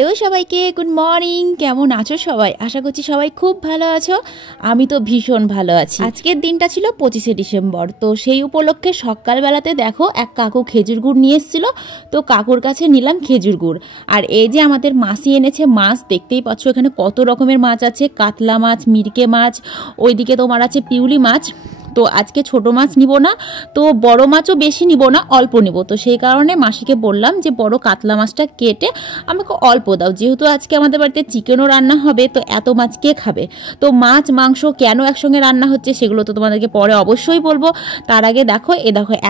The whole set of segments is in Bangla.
হ্যালো সবাইকে, গুড মর্নিং। কেমন আছো সবাই? আশা করছি সবাই খুব ভালো আছো। আমি তো ভীষণ ভালো আছি। আজকের দিনটা ছিল 25শে ডিসেম্বর। তো সেই উপলক্ষে সকালবেলাতে দেখো এক কাকু খেজুর গুড় নিয়ে এসেছিল। তো কাকুর কাছে নিলাম খেজুর গুড়। আর এই যে আমাদের মাসি এনেছে মাছ, দেখতেই পাচ্ছ এখানে কত রকমের মাছ আছে। কাতলা মাছ, মিরকে মাছ, ওইদিকে তোমার আছে পিউলি মাছ। তো আজকে ছোট মাছ নিব না, তো বড় মাছও বেশি নিব না, অল্প নিব। তো সেই কারণে মাসিকে বললাম যে বড় কাতলা মাছটা কেটে আমাকে অল্প দাও, যেহেতু আজকে আমাদের বাড়িতে চিকেনও রান্না হবে। তো এত মাছ কে খাবে? তো মাছ মাংস কেন একসঙ্গে রান্না হচ্ছে সেগুলো তো তোমাদেরকে পরে অবশ্যই বলবো। তার আগে দেখো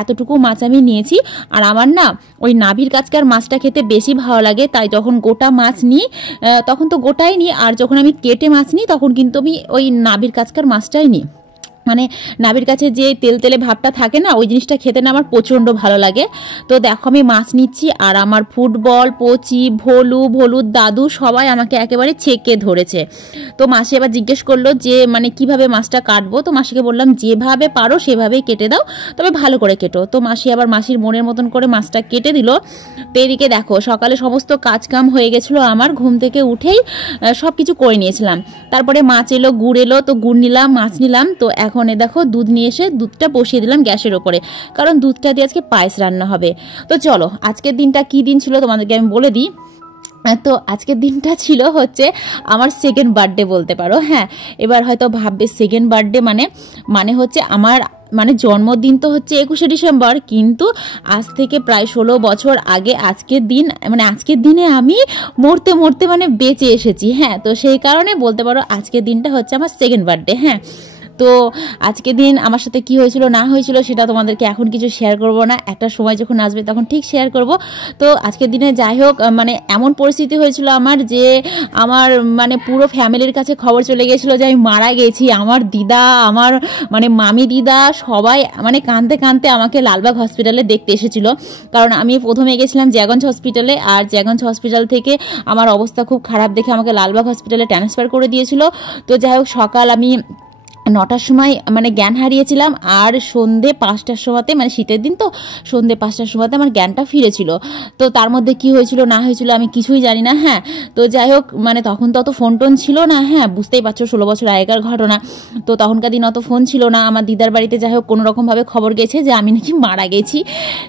এতটুকু মাছ আমি নিয়েছি। আর আমার না ওই নাভির কাছকার মাছটা খেতে বেশি ভালো লাগে, তাই যখন গোটা মাছ নিই তখন তো গোটাই নিই, আর যখন আমি কেটে মাছ নিই তখন কিন্তু আমি ওই নাভির কাছকার মাছটাই নিই। মানে নাভির কাছে যে তেল তেলে ভাবটা থাকে না, ওই জিনিসটা খেতে না আমার প্রচণ্ড ভালো লাগে। তো দেখো আমি মাছ নিচ্ছি, আর আমার ফুটবল, পচি, ভলুর দাদু সবাই আমাকে একেবারে ছেঁকে ধরেছে। তো মাসি আবার জিজ্ঞেস করলো যে মানে কিভাবে মাছটা কাটবো। তো মাসিকে বললাম যেভাবে পারো সেভাবেই কেটে দাও, তবে ভালো করে কেটো। তো মাসি আবার মাসির মনের মতন করে মাছটা কেটে দিল। তো এদিকে দেখো সকালে সমস্ত কাজ কাম হয়ে গেছিলো আমার, ঘুম থেকে উঠেই সব কিছু করে নিয়েছিলাম। তারপরে মাছ এলো, গুড় এলো, তো গুড় নিলাম, মাছ নিলাম। তো এখন দেখো দুধ নিয়ে এসে দুধটা বসিয়ে দিলাম গ্যাসের ওপরে, কারণ দুধটা দিয়ে আজকে পায়েস রান্না হবে। তো চলো আজকের দিনটা কি দিন ছিল তোমাদেরকে আমি বলে দিই। তো আজকের দিনটা ছিল হচ্ছে আমার সেকেন্ড বার্থডে বলতে পারো। হ্যাঁ, এবার হয়তো ভাববে সেকেন্ড বার্থডে মানে হচ্ছে আমার মানে জন্মদিন তো হচ্ছে 21শে ডিসেম্বর, কিন্তু আজ থেকে প্রায় 16 বছর আগে আজকের দিনে আমি মরতে মরতে মানে বেঁচে এসেছি। হ্যাঁ, তো সেই কারণে বলতে পারো আজকের দিনটা হচ্ছে আমার সেকেন্ড বার্থডে। হ্যাঁ, তো আজকের দিন আমার সাথে কি হয়েছিল না হয়েছিল সেটা তোমাদেরকে এখন কিছু শেয়ার করব না, একটা সময় যখন আসবে তখন ঠিক শেয়ার করব। তো আজকের দিনে যাই হোক মানে এমন পরিস্থিতি হয়েছিল আমার, যে আমার মানে পুরো ফ্যামিলির কাছে খবর চলে গেছিলো যে আমি মারা গেছি। আমার দিদা, আমার মানে মামি দিদা সবাই মানে কাঁদতে কাঁদতে আমাকে লালবাগ হসপিটালে দেখতে এসেছিল। কারণ আমি প্রথমে গেছিলাম জ্যাগঞ্জ হসপিটালে, আর জ্যাগঞ্জ হসপিটাল থেকে আমার অবস্থা খুব খারাপ দেখে আমাকে লালবাগ হসপিটালে ট্রান্সফার করে দিয়েছিল। তো যাই হোক সকাল আমি 9টার সময় মানে জ্ঞান হারিয়েছিলাম, আর সন্ধে 5টার সময়তে, মানে শীতের দিন তো সন্ধে 5টার সময়তে আমার জ্ঞানটা ফিরেছিল। তো তার মধ্যে কি হয়েছিল না হয়েছিল আমি কিছুই জানি না। হ্যাঁ, তো যাই হোক মানে তখন তো অত ফোন টোন ছিল না। হ্যাঁ, বুঝতেই পারছো 16 বছর আগেকার ঘটনা। তো তখনকার দিন অত ফোন ছিল না। আমার দিদার বাড়িতে যাই হোক কোনোরকমভাবে খবর গেছে যে আমি নাকি মারা গেছি।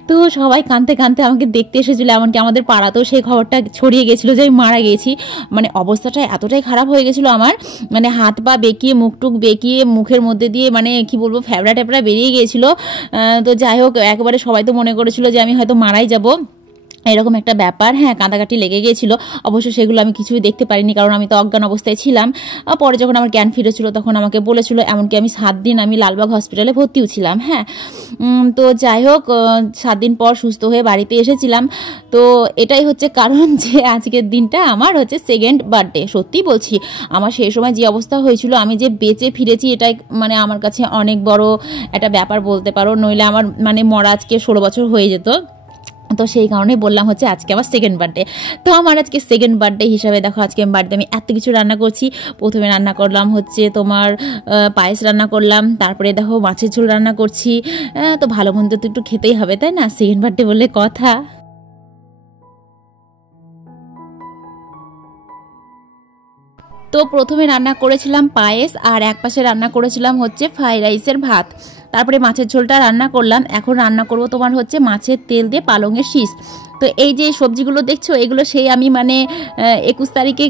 তো সবাই কাঁদতে কাঁদতে আমাকে দেখতে এসেছিলো, এমনকি আমাদের পাড়াতেও সেই খবরটা ছড়িয়ে গেছিলো যে আমি মারা গেছি। মানে অবস্থাটা এতটাই খারাপ হয়ে গেছিলো আমার, মানে হাত পা বেঁকিয়ে, মুখটুক বেঁকিয়ে, মুখের মধ্যে দিয়ে মানে কি বলবো ফ্যাবড়া ট্যাবড়া বেরিয়ে গিয়েছিল। তো যাই হোক একেবারে সবাই তো মনে করেছিল যে আমি হয়তো মারাই যাব, এরকম একটা ব্যাপার। হ্যাঁ, কাঁদাকাটি লেগে গিয়েছিল। অবশ্য সেগুলো আমি কিছুই দেখতে পারিনি, কারণ আমি তো অজ্ঞান অবস্থায় ছিলাম। পরে যখন আমার জ্ঞান ফিরেছিল তখন আমাকে বলেছিল, এমনকি আমি 7 দিন আমি লালবাগ হসপিটালে ভর্তিও ছিলাম। হ্যাঁ, তো যাই হোক 7 দিন পর সুস্থ হয়ে বাড়িতে এসেছিলাম। তো এটাই হচ্ছে কারণ যে আজকের দিনটা আমার হচ্ছে সেকেন্ড বার্থডে। সত্যি বলছি, আমার সেই সময় যে অবস্থা হয়েছিল, আমি যে বেঁচে ফিরেছি এটাই মানে আমার কাছে অনেক বড় একটা ব্যাপার বলতে পারো। নইলে আমার মানে মরা আজকে 16 বছর হয়ে যেত। তো সেই কারণেই বললাম হচ্ছে আজকে আমার সেকেন্ড বার্থডে। তো আমার আজকে সেকেন্ড বার্থডে হিসাবে দেখো আজকে আমি বার্থডে আমি এত কিছু রান্না করছি। প্রথমে রান্না করলাম হচ্ছে তোমার পায়েস রান্না করলাম, তারপরে দেখো মাছের ঝোল রান্না করছি। তো ভালো মন্দ তো একটু খেতেই হবে, তাই না? সেকেন্ড বার্থডে বলে কথা। তো প্রথমে রান্না করেছিলাম পায়েস, আর এক পাশে রান্না করেছিলাম হচ্ছে ফ্রাইড রাইসের ভাত। তারপরে মাছের ঝোলটা রান্না করলাম। এখন রান্না করব তোমার হচ্ছে মাছের তেল দিয়ে পালঙের শীষ। তো এই যে সবজিগুলো দেখছো এগুলো সেই আমি মানে 21 তারিখে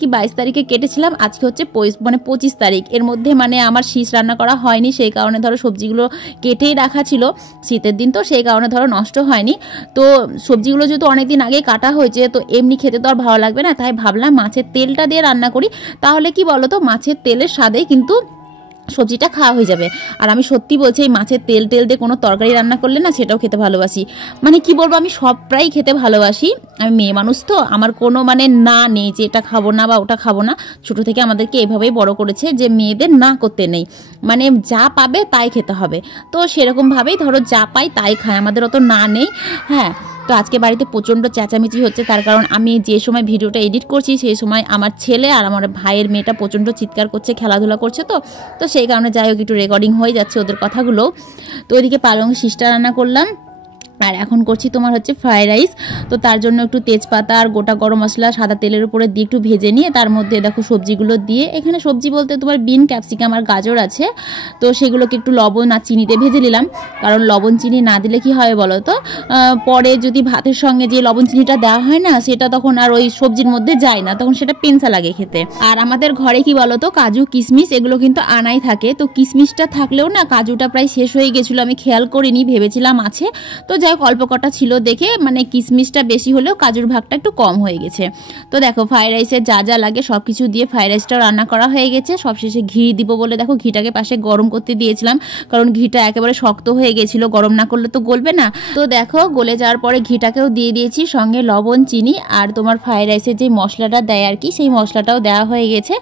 কি 22 তারিখে কেটেছিলাম। আজকে হচ্ছে মানে 25 তারিখ। এর মধ্যে মানে আমার শীষ রান্না করা হয়নি, সেই কারণে ধরো সবজিগুলো কেটেই রাখা ছিল। শীতের দিন তো সেই কারণে ধরো নষ্ট হয়নি। তো সবজিগুলো যেহেতু অনেকদিন আগে কাটা হয়েছে, তো এমনি খেতে তো আর ভালো লাগবে না, তাই ভাবলাম মাছের তেলটা দিয়ে রান্না করি। তাহলে কি বলো তো, মাছের তেলের স্বাদে কিন্তু সবজিটা খাওয়া হয়ে যাবে। আর আমি সত্যি বলছি এই মাছের তেল দিয়ে কোনো তরকারি রান্না করলে না সেটাও খেতে ভালোবাসি। মানে কি বলবো, আমি সব প্রায় খেতে ভালোবাসি। আমি মেয়ে মানুষ তো, আমার কোনো মানে না নেই যে এটা খাবো না বা ওটা খাবো না। ছোটো থেকে আমাদেরকে এভাবেই বড় করেছে যে মেয়েদের না করতে নেই, মানে যা পাবে তাই খেতে হবে। তো সেরকমভাবেই ধরো যা পাই তাই খায়, আমাদের অত না নেই। হ্যাঁ, তো আজকে বাড়িতে প্রচণ্ড চেঁচামেচি হচ্ছে, তার কারণ আমি যে সময় ভিডিওটা এডিট করছি সেই সময় আমার ছেলে আর আমার ভাইয়ের মেয়েটা প্রচণ্ড চিৎকার করছে, খেলাধুলা করছে। তো সেই কারণে যাই হোক একটু রেকর্ডিং হয়ে যাচ্ছে ওদের কথাগুলো। তো ওইদিকে পালং শীষটা রান্না করলাম, আর এখন করছি তোমার হচ্ছে ফ্রাইড রাইস। তো তার জন্য একটু তেজপাতা আর গোটা গরম মশলা সাদা তেলের উপরে দিয়ে একটু ভেজে নিয়ে তার মধ্যে দেখো সবজিগুলো দিয়ে, এখানে সবজি বলতে তোমার বিন, ক্যাপসিকাম আর গাজর আছে। তো সেগুলোকে একটু লবণ আর চিনিতে ভেজে নিলাম, কারণ লবণ চিনি না দিলে কি হয় বলো তো, পরে যদি ভাতের সঙ্গে যে লবণ চিনিটা দেওয়া হয় না, সেটা তখন আর ওই সবজির মধ্যে যায় না, তখন সেটা পেনসা লাগে খেতে। আর আমাদের ঘরে কি বলো তো, কাজু কিশমিশ এগুলো কিন্তু আনাই থাকে। তো কিশমিশটা থাকলেও না কাজুটা প্রায় শেষ হয়ে গেছিলো, আমি খেয়াল করিনি, ভেবেছিলাম আছে। তো যাই হোক অল্প কটা ছিল দেখে মানে কিশমিশটা বেশি হলেও কাজুর ভাগটা একটু কম হয়ে গেছে। তো দেখো ফ্রাইড রাইসের যা যা লাগে সব কিছু দিয়ে ফ্রাইড রাইসটাও রান্না করা হয়ে গেছে। সবশেষে ঘি দিব বলে দেখো ঘিটাকে পাশে গরম করতে দিয়েছিলাম, কারণ ঘিটা একেবারে শক্ত হয়ে গেছিল, গরম না করলে তো গলবে না। তো দেখো গলে যাওয়ার পরে ঘিটাকেও দিয়ে দিয়েছি, সঙ্গে লবণ, চিনি আর তোমার ফ্রাইড রাইসের যে মশলাটা দেয় আর কি, সেই মশলাটাও দেওয়া হয়ে গেছে।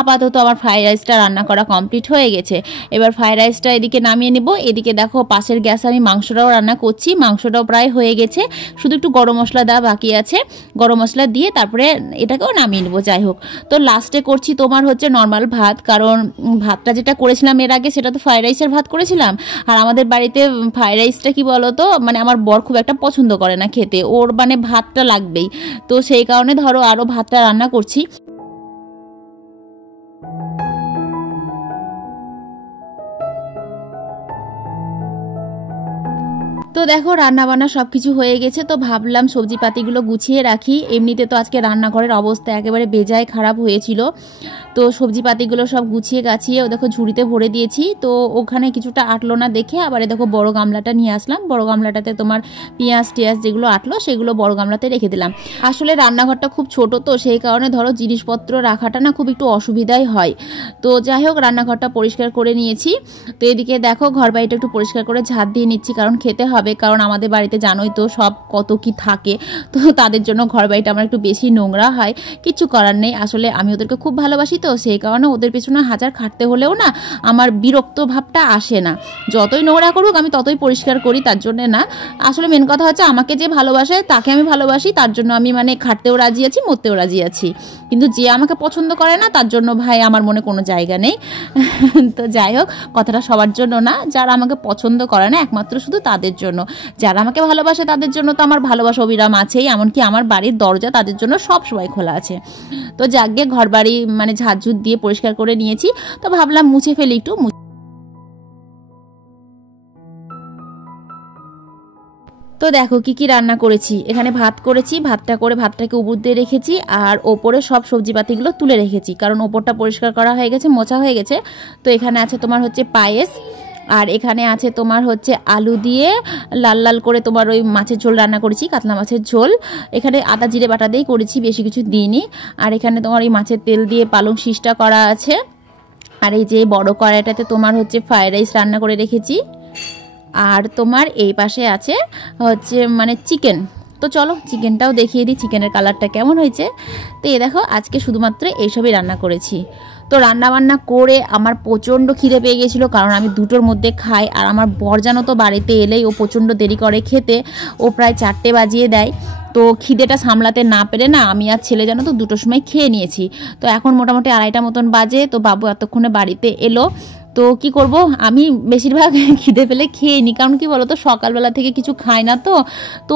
আপাতত আমার ফ্রাইড রাইসটা রান্না করা কমপ্লিট হয়ে গেছে। এবার ফ্রাইড রাইসটা এদিকে নামিয়ে নেব। এদিকে দেখো পাশের গ্যাসে আমি মাংসটাও রান্না করছি, মাংসটাও প্রায় হয়ে গেছে, শুধু একটু গরম মশলা দেওয়া বাকি আছে। গরম মশলা দিয়ে তারপরে এটাকেও নামিয়ে নেবো। যাই হোক, তো লাস্টে করছি তোমার হচ্ছে নর্মাল ভাত, কারণ ভাতটা যেটা করেছিলাম এর আগে সেটা তো ফ্রাইড রাইসের ভাত করেছিলাম। আর আমাদের বাড়িতে ফ্রাইড রাইসটা কি বলতো, মানে আমার বর খুব একটা পছন্দ করে না খেতে, ওর মানে ভাতটা লাগবেই। তো সেই কারণে ধরো আরও ভাতটা রান্না করছি। তো দেখো রান্না বান্না সব কিছু হয়ে গেছে। তো ভাবলাম সবজি পাতিগুলো গুছিয়ে রাখি, এমনিতে তো আজকে রান্নাঘরের অবস্থা একেবারে বেজায় খারাপ হয়েছিল। তো সবজি পাতিগুলো সব গুছিয়ে গাছিয়ে ও দেখো ঝুড়িতে ভরে দিয়েছি। তো ওখানে কিছুটা আটলো না দেখে আবার দেখো বড় গামলাটা নিয়ে আসলাম। বড় গামলাটাতে তোমার পেঁয়াজ টিয়াজ যেগুলো আটলো সেগুলো বড় গামলাতে রেখে দিলাম। আসলে রান্নাঘরটা খুব ছোট, তো সেই কারণে ধরো জিনিসপত্র রাখাটা না খুব একটু অসুবিধাই হয়। তো যাই হোক রান্নাঘরটা পরিষ্কার করে নিয়েছি। তো এদিকে দেখো ঘর বাড়িটা একটু পরিষ্কার করে ঝাড় দিয়ে নিচ্ছি, কারণ খেতে হবে, কারণ আমাদের বাড়িতে জানোই তো সব কত কি থাকে। তো তাদের জন্য ঘর বাড়িটা আমার একটু বেশি নোংরা হয়, কিছু করার নেই। আসলে আমি ওদেরকে খুব ভালোবাসি, তো সেই কারণে ওদের পেছনে হাজার খাটতে হলেও না আমার বিরক্ত ভাবটা আসে না। যতই নোংরা করুক আমি ততই পরিষ্কার করি, তার জন্য না। আসলে মেন কথা হচ্ছে আমাকে যে ভালোবাসে তাকে আমি ভালোবাসি, তার জন্য আমি মানে খাটতেও রাজি আছি, মরতেও রাজি আছি। কিন্তু যে আমাকে পছন্দ করে না তার জন্য ভাই আমার মনে কোনো জায়গা নেই। তো যাই হোক কথাটা সবার জন্য না, যারা আমাকে পছন্দ করে না একমাত্র শুধু তাদের জন্য। যারা আমাকে ভালোবাসে তাদের জন্য তো আমার ভালোবাসা অবিরাম আছেই, এমনকি আমার বাড়ির দরজা তাদের জন্য সব সময় খোলা আছে। তো যাকে ঘর বাড়ি মানে ঝাড়ঝুট দিয়ে পরিষ্কার করে নিয়েছি। তো ভাবলাম মুছে ফেলি একটু। তো দেখো কি কি রান্না করেছি। এখানে ভাত করেছি, ভাতটা করে ভাতটাকে উপর দিয়ে রেখেছি, আর ওপরে সব সবজিপাতিগুলো তুলে রেখেছি, কারণ ওপরটা পরিষ্কার করা হয়ে গেছে, মোছা হয়ে গেছে। তো এখানে আছে তোমার হচ্ছে পায়েস, আর এখানে আছে তোমার হচ্ছে আলু দিয়ে লাল লাল করে তোমার ওই মাছের ঝোল রান্না করেছি, কাতলা মাছের ঝোল। এখানে আদা জিরে বাটা দিয়েই করেছি, বেশি কিছু দিইনি। আর এখানে তোমার এই মাছের তেল দিয়ে পালং শীষটা করা আছে। আর এই যে বড় কড়াইটাতে তোমার হচ্ছে ফ্রাইড রাইস রান্না করে রেখেছি। আর তোমার এই পাশে আছে হচ্ছে মানে চিকেন। তো চলো চিকেনটাও দেখিয়ে দিই, চিকেনের কালারটা কেমন হয়েছে। তো এই দেখো আজকে শুধুমাত্র এইসবই রান্না করেছি। তো রান্নাবান্না করে আমার প্রচণ্ড খিদে পেয়ে গেছিলো, কারণ আমি দুটোর মধ্যে খাই। আর আমার বর জানো তো বাড়িতে এলেই ও প্রচণ্ড দেরি করে খেতে, ও প্রায় 4টে বাজিয়ে দেয়। তো খিদেটা সামলাতে না পেরে না আমি আর ছেলে জানো তো 2টোর সময় খেয়ে নিয়েছি। তো এখন মোটামুটি 2:30টা মতন বাজে। তো বাবু এতক্ষণে বাড়িতে এলো। তো কি করব, আমি বেশিরভাগ খিদে পেলে খেয়ে নিই, কারণ কি বলো তো সকালবেলা থেকে কিছু খাই না। তো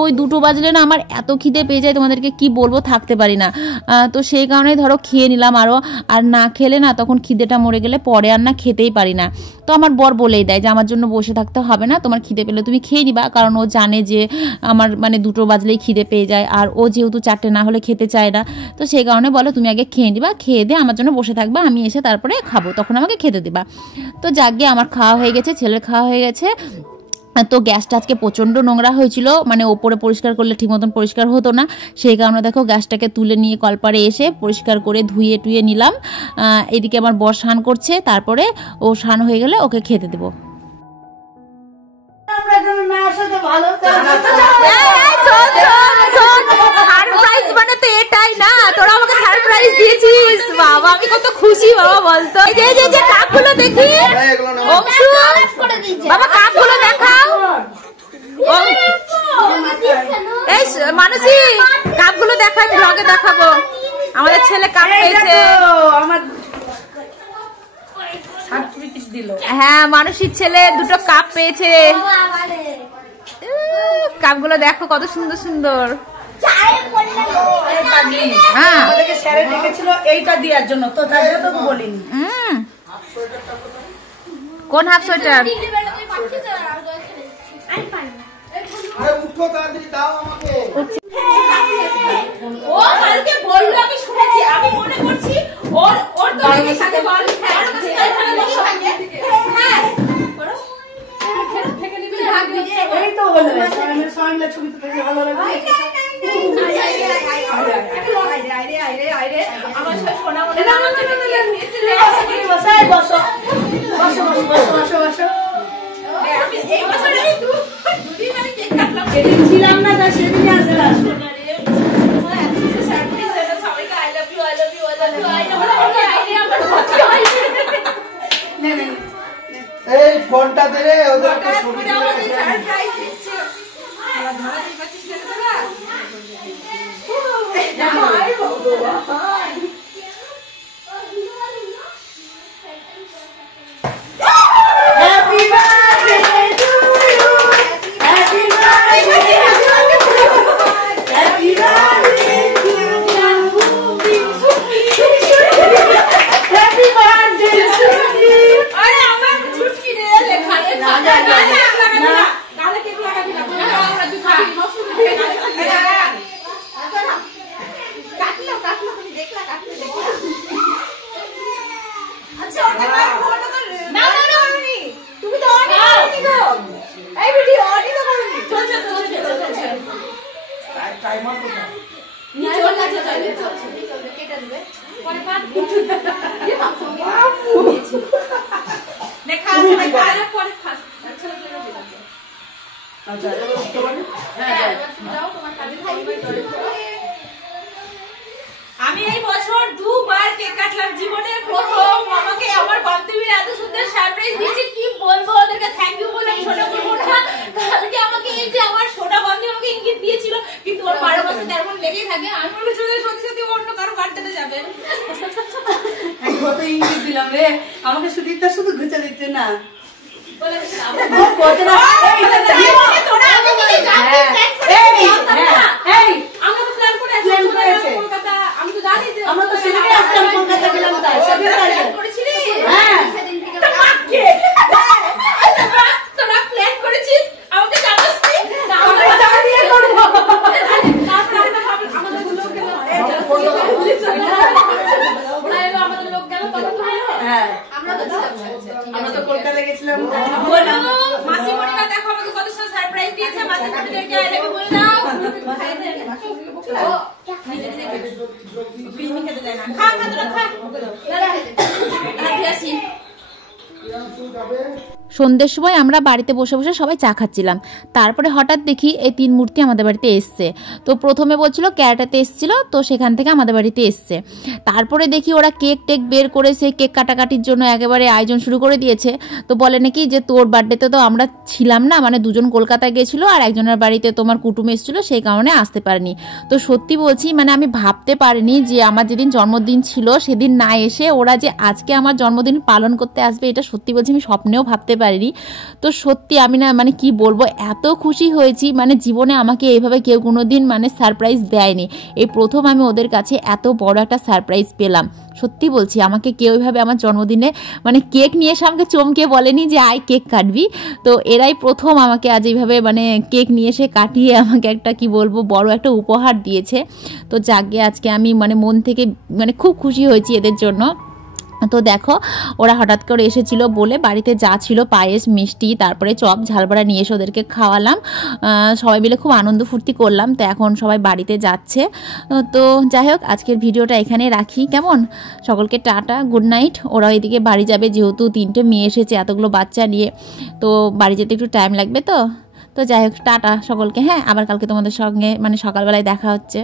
ওই 2টো বাজলে না আমার এত খিদে পেয়ে যায়, তোমাদেরকে কি বলবো, থাকতে পারি না। তো সেই কারণে ধরো খেয়ে নিলাম আরও। আর না খেলে না তখন খিদেটা মরে গেলে পরে আর না খেতেই পারি না। তো আমার বর বলেই দেয় যে আমার জন্য বসে থাকতে হবে না, তোমার খিদে পেলে তুমি খেয়ে নিবা, কারণ ও জানে যে আমার মানে 2টো বাজলেই খিদে পেয়ে যায়। আর ও যেহেতু 4টে না হলে খেতে চায় না, তো সেই কারণে বলো তুমি আগে খেয়ে নিবা, খেয়ে দিয়ে আমার জন্য বসে থাকবা, আমি এসে তারপরে খাবো, তখন আমাকে খেতে দিবা। তো যাক আমার খাওয়া হয়ে গেছে, ছেলের খাওয়া হয়ে গেছে। তো গ্যাসটা আজকে প্রচণ্ড নোংরা হয়েছিল, মানে ওপরে পরিষ্কার করলে ঠিক মতন পরিষ্কার হতো না। সেই কারণে দেখো গ্যাসটাকে তুলে নিয়ে কলপারে এসে পরিষ্কার করে ধুয়ে টুয়ে নিলাম। এদিকে আমার বর স্নান করছে, তারপরে ও স্নান হয়ে গেলে ওকে খেতে দেবো। এটাই না, তোরা আমাকে সারপ্রাইজ দিয়েছিস বাবা, আমি কত খুশি বাবা বলতো। এই যে কাপগুলো দেখি, বাবা কাপগুলো দেখাও। এই মানসী কাপগুলো দেখা, আমি ব্লগে দেখাবো। আমাদের ছেলে কাপ পেয়েছে, হ্যাঁ মানসীর ছেলে 2টো কাপ পেয়েছে। কাপগুলো দেখো কত সুন্দর সুন্দর। কোন হাফ সোয়েটার? ও কালকে বললো, আমি শুনেছি, আমি মনে করছি ওর তো সাথে বল। হ্যাঁ এই তো হলো সামনে ছবিতে থেকে ভালো লাগে। আমার সোনা মনে বসো বসো বসো বসো বসো। আমি এই বছরে দুদিন আমি কেক কাটলাম, সেদিন ছিলাম না, তা সেদিনই আসলাম। এই ফোনটা দে রে, ওদের একটা ছবি তুলে সারপ্রাইজ দিচ্ছে। আমার ধরা দিয়ে পাচ্ছিস না তোরা? হাই ভগবান, happy birthday to you, happy birthday to you, happy birthday to you, happy birthday to you. আরে আমার ছুটকি রে লেখা রে, না না না না গালে কেক লাগাবি না, আমরা দুটো মশলা দিয়ে কাটলো কাটলো, তুমি দেখলা কাটলে দেখলা। আচ্ছা ওটা ফটো তো না না না করনি, তুমি তো অন করনি গো, এই ভিডিও অনই তো করনি। চলছে চলছে চলছে, টাইমার কোথায়? নিচে চলছে চলছে চলছে, কেটে দিবে পরে কাট দেখা আছে ভাই, কালে পরে খাস। আচ্ছা চলে দিলাম। আচ্ছা এবার উঠতে পারি? হ্যাঁ যাও তোমার কাজে থাকবে। আমি এই বছর দুবার কেক কাটলাম, জীবনের প্রথম। আমাকে আমার বান্ধবীরা এত সুন্দর সারপ্রাইজ দিয়েছে, কি বলবো ওদেরকে থ্যাংক ইউ বললাম, ছোট করবো না। কালকে আমাকে এই যে আমার ছোটা বান্ধবী আমাকে ইঙ্গিত দিয়েছিল, কিন্তু ওর 12 বছর তেমন লেগেই থাকে। আমি মনে হচ্ছে সত্যি সত্যি অন্য কারো বার্থডেতে যাবে। কত ইংলিশ দিলাম রে, আমাকে সুদীপটা শুধু ঘুচে দিচ্ছে না। বলে তোরা আগে থেকে জানতে আমরা তো প্ল্যান করে আসলাম কলকাতা, আমি তো জানি যে আমরা তো সেদিনই আসলাম কলকাতা গেলাম, তাই সেদিন প্ল্যান করেছিলি। হ্যাঁ সেদিন থেকে তোরা প্ল্যান করেছিস, আমাকে জানাস নি? আমরা জানিয়ে করব। আমাদের লোক গেল, ওরা এলো, আমাদের লোক গেল, তখন তো হলো। হ্যাঁ আমরা তো আমরা তো কলকাতা গেছিলাম। বলো মাসি মনিরা দেখো আমাকে কত সারপ্রাইজ দিয়েছে। মাসি মনিদেরকে আই লাভ ইউ বলে দাও। বিরিয়ানি খেতে দেয় না, খা খা তোরা খা। আসি সন্ধ্যের সময় আমরা বাড়িতে বসে বসে সবাই চা খাচ্ছিলাম। তারপরে হঠাৎ দেখি এই 3 মূর্তি আমাদের বাড়িতে এসছে। তো প্রথমে বলছিল ক্যারাটাতে এসছিল, তো সেখান থেকে আমাদের বাড়িতে এসছে। তারপরে দেখি ওরা কেক টেক বের করেছে, কেক কাটাকাটির জন্য একেবারে আয়োজন শুরু করে দিয়েছে। তো বলে নাকি যে তোর বার্থডেতে তো আমরা ছিলাম না, মানে দুজন কলকাতায় গেছিলো আর একজনের বাড়িতে তোমার কুটুম এসেছিলো, সেই কারণে আসতে পারিনি। তো সত্যি বলছি, মানে আমি ভাবতে পারিনি যে আমার যেদিন জন্মদিন ছিল সেদিন না এসে ওরা যে আজকে আমার জন্মদিন পালন করতে আসবে, এটা সত্যি বলছি আমি স্বপ্নেও ভাবতে পারিনি। তো সত্যি আমি না মানে কি বলবো, এত খুশি হয়েছি, মানে জীবনে আমাকে এইভাবে কেউ কোনোদিন মানে সারপ্রাইজ দেয়নি। এই প্রথম আমি ওদের কাছে এত বড় একটা সারপ্রাইজ পেলাম। সত্যি বলছি, আমাকে কেউ এইভাবে আমার জন্মদিনে মানে কেক নিয়ে এসে আমাকে চমকে বলেনি যে আয় কেক কাটবি। তো এরাই প্রথম আমাকে আজ এইভাবে মানে কেক নিয়ে এসে কাটিয়ে আমাকে একটা কি বলবো বড় একটা উপহার দিয়েছে। তো যাকে আজকে আমি মানে মন থেকে মানে খুব খুশি হয়েছি এদের জন্য। তো দেখো ওরা হঠাৎ করে এসেছিল বলে বাড়িতে যা ছিল পায়েস মিষ্টি তারপরে চপ ঝালবড়া নিয়ে এসে ওদেরকে খাওয়ালাম। সবাই মিলে খুব আনন্দ ফুর্তি করলাম। তো এখন সবাই বাড়িতে যাচ্ছে। তো যাই হোক আজকের ভিডিওটা এখানে রাখি, কেমন? সকলকে টাটা, গুড নাইট। ওরা এদিকে বাড়ি যাবে, যেহেতু 3টে মেয়ে এসেছে এতগুলো বাচ্চা নিয়ে, তো বাড়ি যেতে একটু টাইম লাগবে। তো যাই হোক টাটা সকলকে। হ্যাঁ, আবার কালকে তোমাদের সঙ্গে মানে সকালবেলায় দেখা হচ্ছে।